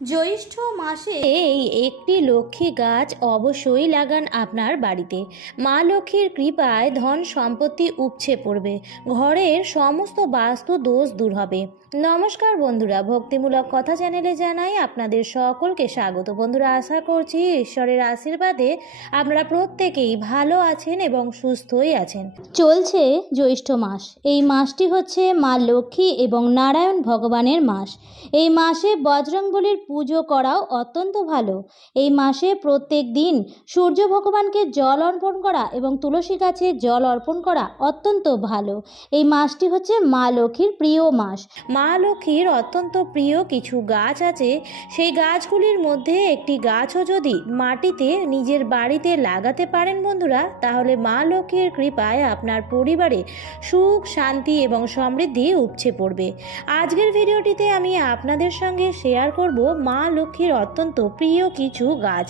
জ্যৈষ্ঠ মাসে এই একটি লক্ষ্মী গাছ অবশ্যই লাগান আপনার বাড়িতে। মা লক্ষ্মীর কৃপায় ধন সম্পত্তি উপছে পড়বে। ঘরের সমস্ত বাস্তু দোষ দূর হবে। নমস্কার বন্ধুরা, ভক্তিমূলক কথা চ্যানেলে জানাই আপনাদের সকলকে স্বাগত। বন্ধুরা, আশা করছি ঈশ্বরের আশীর্বাদে আপনারা প্রত্যেকেই ভালো আছেন এবং সুস্থই আছেন। চলছে জ্যৈষ্ঠ মাস। এই মাসটি হচ্ছে মা লক্ষ্মী এবং নারায়ণ ভগবানের মাস। এই মাসে বজরংবলির পুজো করাও অত্যন্ত ভালো। এই মাসে প্রত্যেক দিন সূর্য ভগবানকে জল অর্পণ করা এবং তুলসী গাছে জল অর্পণ করা অত্যন্ত ভালো। এই মাসটি হচ্ছে মা লক্ষ্মীর প্রিয় মাস। মা লক্ষ্মীর অত্যন্ত প্রিয় কিছু গাছ আছে। সেই গাছগুলির মধ্যে একটি গাছও যদি মাটিতে নিজের বাড়িতে লাগাতে পারেন বন্ধুরা, তাহলে মা লক্ষ্মীর কৃপায় আপনার পরিবারে সুখ, শান্তি এবং সমৃদ্ধি উপচে পড়বে। আজকের ভিডিওটিতে আমি আপনাদের সঙ্গে শেয়ার করব মা লক্ষ্মীর অত্যন্ত প্রিয় কিছু গাছ।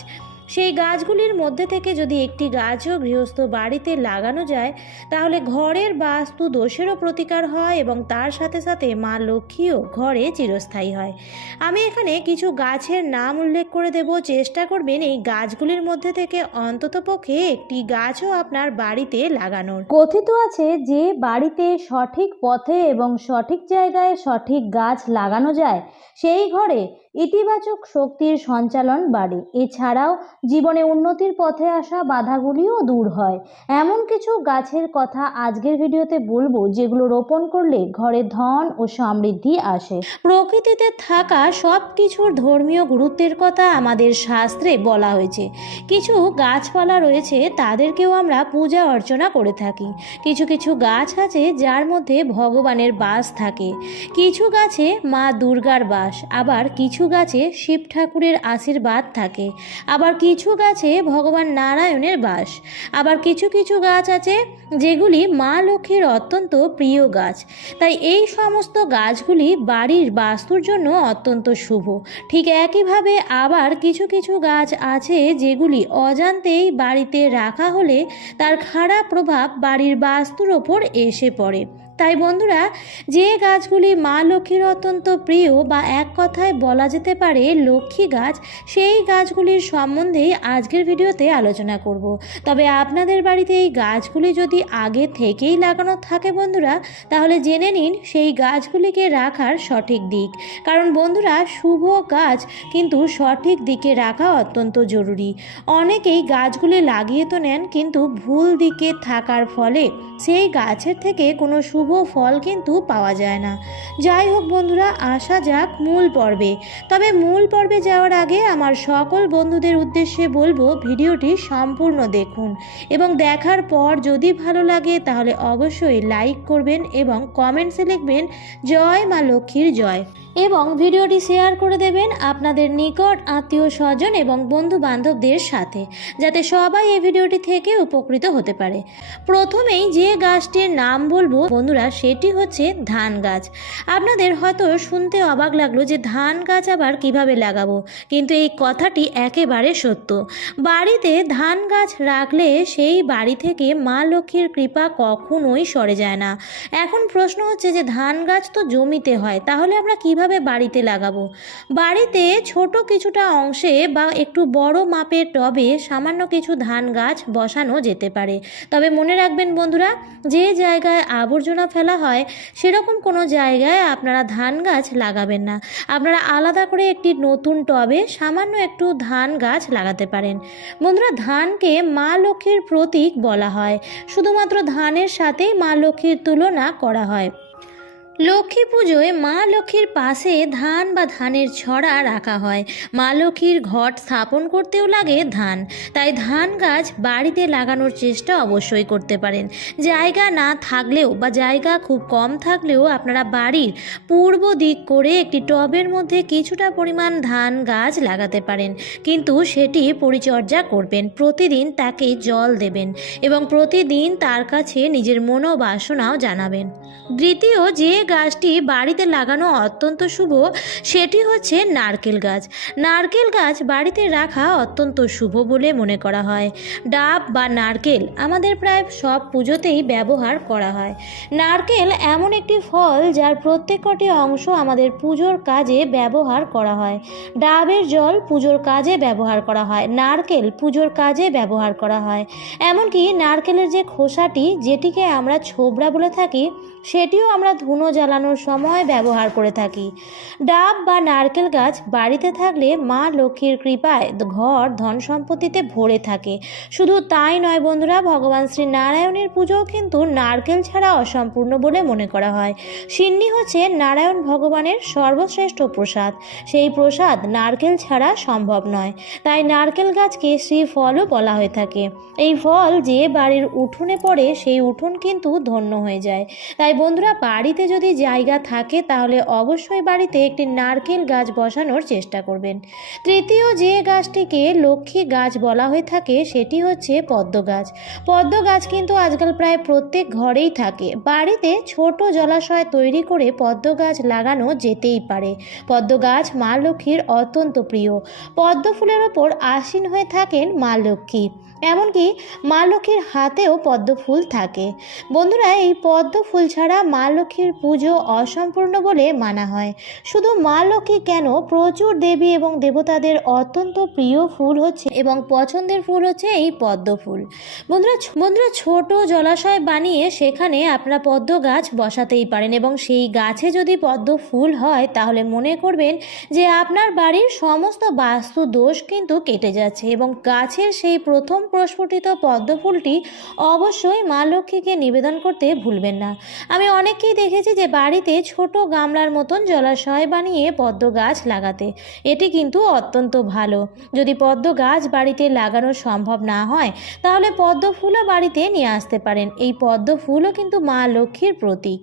সেই গাছগুলির মধ্যে থেকে যদি একটি গাছও গৃহস্থ বাড়িতে লাগানো যায়, তাহলে ঘরের বাস্তু দোষেরও প্রতিকার হয় এবং তার সাথে সাথে মা লক্ষ্মীও ঘরে চিরস্থায়ী হয়। আমি এখানে কিছু গাছের নাম উল্লেখ করে দেব। চেষ্টা করবেন এই গাছগুলির মধ্যে থেকে অন্ততপক্ষে একটি গাছও আপনার বাড়িতে লাগানোর। কথিত আছে যে বাড়িতে সঠিক পথে এবং সঠিক জায়গায় সঠিক গাছ লাগানো যায়, সেই ঘরে ইতিবাচক শক্তির সঞ্চালন বাড়ে। এছাড়াও জীবনে উন্নতির পথে আসা বাধাগুলিও দূর হয়। এমন কিছু গাছের কথা আজকের ভিডিওতে বলব, যেগুলো রোপণ করলে ঘরে ধন ও সমৃদ্ধি আসে। প্রকৃতিতে থাকা সব কিছুর ধর্মীয় গুরুত্বের কথা আমাদের শাস্ত্রে বলা হয়েছে। কিছু গাছপালা রয়েছে, তাদেরকেও আমরা পূজা অর্চনা করে থাকি। কিছু কিছু গাছ আছে, যার মধ্যে ভগবানের বাস থাকে। কিছু গাছে মা দুর্গার বাস, আবার কিছু গাছে শিব ঠাকুরের আশীর্বাদ থাকে। আবার কিছু গাছে ভগবান নারায়ণের বাস। আবার কিছু কিছু গাছ আছে যেগুলি মা লক্ষ্মীর অত্যন্ত প্রিয় গাছ। তাই এই সমস্ত গাছগুলি বাড়ির বাস্তুর জন্য অত্যন্ত শুভ। ঠিক একইভাবে আবার কিছু কিছু গাছ আছে যেগুলি অজান্তেই বাড়িতে রাখা হলে তার খারাপ প্রভাব বাড়ির বাস্তুর ওপর এসে পড়ে। তাই বন্ধুরা, যে গাছগুলি মা লক্ষ্মীর অত্যন্ত প্রিয় বা এক কথায় বলা যেতে পারে লক্ষ্মী গাছ, সেই গাছগুলির সম্বন্ধেই আজকের ভিডিওতে আলোচনা করব। তবে আপনাদের বাড়িতে এই গাছগুলি যদি আগে থেকেই লাগানো থাকে বন্ধুরা, তাহলে জেনে নিন সেই গাছগুলিকে রাখার সঠিক দিক। কারণ বন্ধুরা, শুভ গাছ কিন্তু সঠিক দিকে রাখা অত্যন্ত জরুরি। অনেকেই গাছগুলি লাগিয়ে তো নেন, কিন্তু ভুল দিকে থাকার ফলে সেই গাছের থেকে কোনো শুভ ফল কিন্তু পাওয়া যায় না। যাই হোক বন্ধুরা, আসা যাক মূল পর্বে। তবে মূল পর্বে যাওয়ার আগে আমার সকল বন্ধুদের উদ্দেশ্যে বলব, ভিডিওটি সম্পূর্ণ দেখুন এবং দেখার পর যদি ভালো লাগে তাহলে অবশ্যই লাইক করবেন এবং কমেন্টসে লিখবেন, জয় মা লক্ষ্মীর জয়। এবং ভিডিওটি শেয়ার করে দেবেন আপনাদের নিকট আত্মীয় স্বজন এবং বন্ধু বান্ধবদের সাথে, যাতে সবাই এই ভিডিওটি থেকে উপকৃত হতে পারে। প্রথমেই যে গাছটির নাম বলব বন্ধুরা, সেটি হচ্ছে ধান গাছ। আপনাদের হয়তো শুনতে অবাক লাগল যে ধান গাছ আবার কীভাবে লাগাবো, কিন্তু এই কথাটি একেবারে সত্য। বাড়িতে ধান গাছ রাখলে সেই বাড়ি থেকে মা লক্ষ্মীর কৃপা কখনোই সরে যায় না। এখন প্রশ্ন হচ্ছে যে ধান গাছ তো জমিতে হয়, তাহলে আমরা কীভাবে বাড়িতে লাগাবো? বাড়িতে ছোট কিছুটা অংশে বা একটু বড় মাপের টবে সামান্য কিছু ধান গাছ বসানো যেতে পারে। তবে মনে রাখবেন বন্ধুরা, যে জায়গায় আবর্জনা ফেলা হয়, সেরকম কোনো জায়গায় আপনারা ধান গাছ লাগাবেন না। আপনারা আলাদা করে একটি নতুন টবে সামান্য একটু ধান গাছ লাগাতে পারেন। বন্ধুরা, ধানকে মা লক্ষ্মীর প্রতীক বলা হয়। শুধুমাত্র ধানের সাথেই মা লক্ষ্মীর তুলনা করা হয়। লক্ষ্মী পুজোয় মা লক্ষ্মীর পাশে ধান বা ধানের ছড়া রাখা হয়। মা লক্ষ্মীর ঘট স্থাপন করতেও লাগে ধান। তাই ধান গাছ বাড়িতে লাগানোর চেষ্টা অবশ্যই করতে পারেন। জায়গা না থাকলেও বা জায়গা খুব কম থাকলেও আপনারা বাড়ির পূর্ব দিক করে একটি টবের মধ্যে কিছুটা পরিমাণ ধান গাছ লাগাতে পারেন। কিন্তু সেটি পরিচর্যা করবেন, প্রতিদিন তাকে জল দেবেন এবং প্রতিদিন তার কাছে নিজের মনোবাসনাও জানাবেন। দ্বিতীয়, যে গাছটি বাড়িতে লাগানো অত্যন্ত শুভ, সেটি হচ্ছে নারকেল গাছ। নারকেল গাছ বাড়িতে রাখা অত্যন্ত শুভ বলে মনে করা হয়। ডাব বা নারকেল আমাদের প্রায় সব পুজোতেই ব্যবহার করা হয়। নারকেল এমন একটি ফল যার প্রত্যেকটি অংশ আমাদের পুজোর কাজে ব্যবহার করা হয়। ডাবের জল পুজোর কাজে ব্যবহার করা হয়। নারকেল পুজোর কাজে ব্যবহার করা হয়। এমনকি নারকেলের যে খোসাটি, যেটিকে আমরা ছোবড়া বলে থাকি, সেটিও আমরা ধুনো জ্বালানোর সময় ব্যবহার করে থাকি। ডাব বা নারকেল গাছ বাড়িতে থাকলে মা লক্ষ্মীর কৃপায় ঘর ধন সম্পত্তিতে ভরে থাকে। শুধু তাই নয় বন্ধুরা, ভগবান শ্রী নারায়ণের পুজোও কিন্তু নারকেল ছাড়া অসম্পূর্ণ বলে মনে করা হয়। সিন্নি হচ্ছে নারায়ণ ভগবানের সর্বশ্রেষ্ঠ প্রসাদ। সেই প্রসাদ নারকেল ছাড়া সম্ভব নয়। তাই নারকেল গাছকে শ্রীফলও বলা হয়ে থাকে। এই ফল যে বাড়ির উঠোনে পড়ে, সেই উঠোন কিন্তু ধন্য হয়ে যায়। তাই বন্ধুরা, বাড়িতে যদি জায়গা থাকে, তাহলে অবশ্যই বাড়িতে একটি নারকেল গাছ বসানোর চেষ্টা করবেন। তৃতীয় যে গাছটিকে লক্ষ্মী গাছ বলা হয়ে থাকে, সেটি হচ্ছে পদ্ম গাছ। পদ্ম গাছ কিন্তু আজকাল প্রায় প্রত্যেক ঘরেই থাকে। বাড়িতে ছোট জলাশয় তৈরি করে পদ্ম গাছ লাগানো যেতেই পারে। পদ্ম গাছ মা লক্ষ্মীর অত্যন্ত প্রিয়। পদ্ম ফুলের ওপর আসীন হয়ে থাকেন মা লক্ষ্মী। এমনকি মা লক্ষ্মীর হাতেও পদ্ম ফুল থাকে। বন্ধুরা, এই পদ্ম ফুল ছাড়া মা লক্ষ্মীর পুজো অসম্পূর্ণ বলে মানা হয়। শুধু মা লক্ষ্মী কেন, প্রচুর দেবী এবং দেবতাদের অত্যন্ত প্রিয় ফুল হচ্ছে এবং পছন্দের ফুল হচ্ছে এই পদ্ম ফুল। বন্ধুরা বন্ধুরা, ছোট জলাশয় বানিয়ে সেখানে আপনারা পদ্ম গাছ বসাতেই পারেন এবং সেই গাছে যদি পদ্ম ফুল হয়, তাহলে মনে করবেন যে আপনার বাড়ির সমস্ত বাস্তু দোষ কিন্তু কেটে যাচ্ছে এবং গাছের সেই প্রথম প্রস্ফুটিত পদ্ম ফুলটি অবশ্যই মা লক্ষ্মীকে নিবেদন করতে ভুলবেন না। আমি অনেককেই দেখেছি যে বাড়িতে ছোট গামলার মতন জলাশয় বানিয়ে পদ্ম গাছ লাগাতে। এটি কিন্তু অত্যন্ত ভালো। যদি পদ্ম গাছ বাড়িতে লাগানো সম্ভব না হয়, তাহলে পদ্ম ফুলও বাড়িতে নিয়ে আসতে পারেন। এই পদ্ম ফুলও কিন্তু মা লক্ষ্মীর প্রতীক।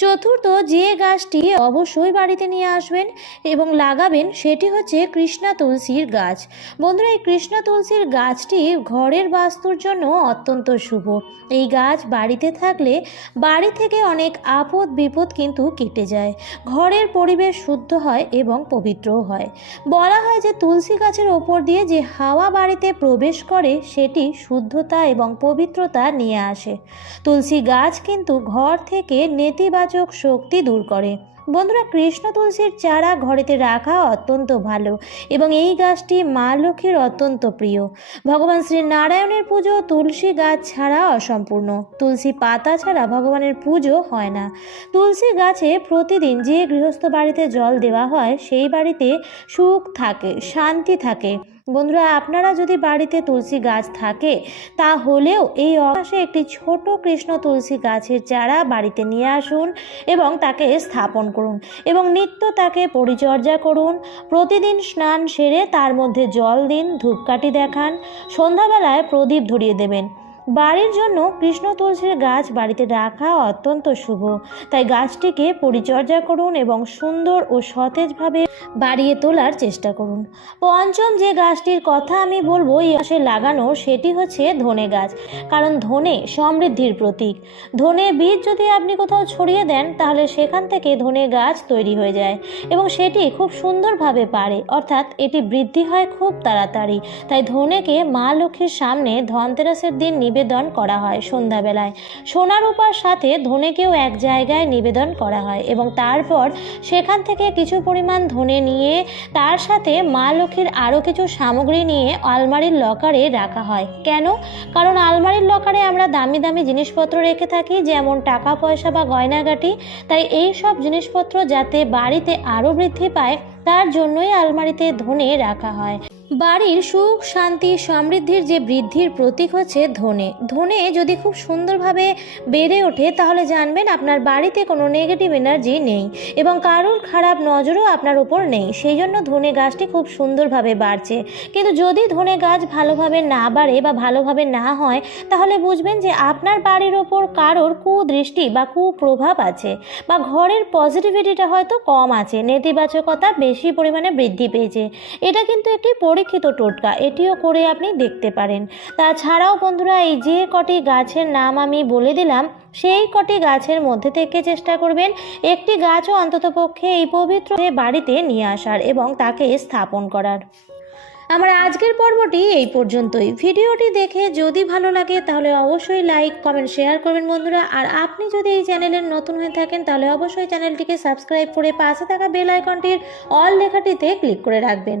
চতুর্থ, যে গাছটি অবশ্যই বাড়িতে নিয়ে আসবেন এবং লাগাবেন, সেটি হচ্ছে কৃষ্ণা তুলসীর গাছ। বন্ধুরা, এই কৃষ্ণা তুলসীর গাছটি ঘরের বাস্তুর জন্য অত্যন্ত শুভ। এই গাছ বাড়িতে থাকলে বাড়ি থেকে অনেক আপদ বিপদ কিন্তু কেটে যায়। ঘরের পরিবেশ শুদ্ধ হয় এবং পবিত্রও হয়। বলা হয় যে তুলসী গাছের ওপর দিয়ে যে হাওয়া বাড়িতে প্রবেশ করে, সেটি শুদ্ধতা এবং পবিত্রতা নিয়ে আসে। তুলসী গাছ কিন্তু ঘর থেকে নেতিবাচক শক্তি দূর করে। বন্ধুরা, কৃষ্ণ তুলসীর চারা ঘরেতে রাখা অত্যন্ত ভালো এবং এই গাছটি মা লক্ষ্মীর অত্যন্ত প্রিয়। ভগবান শ্রী নারায়ণের পুজো তুলসী গাছ ছাড়া অসম্পূর্ণ। তুলসী পাতা ছাড়া ভগবানের পুজো হয় না। তুলসী গাছে প্রতিদিন যে গৃহস্থ বাড়িতে জল দেওয়া হয়, সেই বাড়িতে সুখ থাকে, শান্তি থাকে। বন্ধুরা, আপনারা যদি বাড়িতে তুলসী গাছ থাকে, তাহলেও এই অবকাশে একটি ছোট কৃষ্ণ তুলসী গাছের চারা বাড়িতে নিয়ে আসুন এবং তাকে স্থাপন করুন এবং নিত্য তাকে পরিচর্যা করুন। প্রতিদিন স্নান সেরে তার মধ্যে জল দিন, ধূপকাঠি দেখান, সন্ধ্যাবেলায় প্রদীপ ধরিয়ে দেবেন। বাড়ির জন্য কৃষ্ণ তুলসীর গাছ বাড়িতে রাখা অত্যন্ত শুভ। তাই গাছটিকে পরিচর্যা করুন এবং সুন্দর ও সতেজভাবে বাড়িয়ে তোলার চেষ্টা করুন। পঞ্চম যে গাছটির কথা আমি বলব, এই মাসে লাগানো, সেটি হচ্ছে ধনে গাছ, কারণ ধনে সমৃদ্ধির প্রতীক। ধনে বীজ যদি আপনি কোথাও ছড়িয়ে দেন, তাহলে সেখান থেকে ধনে গাছ তৈরি হয়ে যায় এবং সেটি খুব সুন্দরভাবে পারে, অর্থাৎ এটি বৃদ্ধি হয় খুব তাড়াতাড়ি। তাই ধনেকে মা লক্ষ্মীর সামনে ধনতেরাসের দিন নিবেদন করা হয় সন্ধ্যাবেলায়। সোনার উপার সাথে ধনেকেও এক জায়গায় নিবেদন করা হয় এবং তারপর সেখান থেকে কিছু পরিমাণ ধনে নিয়ে তার সাথে মা লক্ষ্মীর আরও কিছু সামগ্রী নিয়ে আলমারির লকারে রাখা হয়। কেন? কারণ আলমারির লকারে আমরা দামি দামি জিনিসপত্র রেখে থাকি, যেমন টাকা, পয়সা বা গয়নাগাটি। তাই এই সব জিনিসপত্র যাতে বাড়িতে আরও বৃদ্ধি পায়, তার জন্যই আলমারিতে ধনে রাখা হয়। বাড়ির সুখ, শান্তি, সমৃদ্ধির যে বৃদ্ধির প্রতীক হচ্ছে ধনে। ধনে যদি খুব সুন্দরভাবে বেড়ে ওঠে, তাহলে জানবেন আপনার বাড়িতে কোনো নেগেটিভ এনার্জি নেই এবং কারোর খারাপ নজরও আপনার উপর নেই। সেই জন্য ধনে গাছটি খুব সুন্দরভাবে বাড়ছে। কিন্তু যদি ধনে গাছ ভালোভাবে না বাড়ে বা ভালোভাবে না হয়, তাহলে বুঝবেন যে আপনার বাড়ির ওপর কারোর কুদৃষ্টি বা কুপ্রভাব আছে বা ঘরের পজিটিভিটিটা হয়তো কম আছে, নেতিবাচকতা বেশি পরিমাণে বৃদ্ধি পেয়েছে। এটা কিন্তু একটি পরীক্ষিত টোটকা, এটিও করে আপনি দেখতে পারেন। তাছাড়াও বন্ধুরা, এই যে কটি গাছের নাম আমি বলে দিলাম, সেই কটি গাছের মধ্যে থেকে চেষ্টা করবেন একটি গাছও অন্ততপক্ষে এই পবিত্র বাড়িতে নিয়ে আসার এবং তাকে স্থাপন করার। আমার আজকের পর্বটি এই পর্যন্তই। ভিডিওটি দেখে যদি ভালো লাগে, তাহলে অবশ্যই লাইক, কমেন্ট, শেয়ার করবেন বন্ধুরা। আর আপনি যদি এই চ্যানেলের নতুন হয়ে থাকেন, তাহলে অবশ্যই চ্যানেলটিকে সাবস্ক্রাইব করে পাশে থাকা বেল আইকনটির অল লেখাটিতে ক্লিক করে রাখবেন।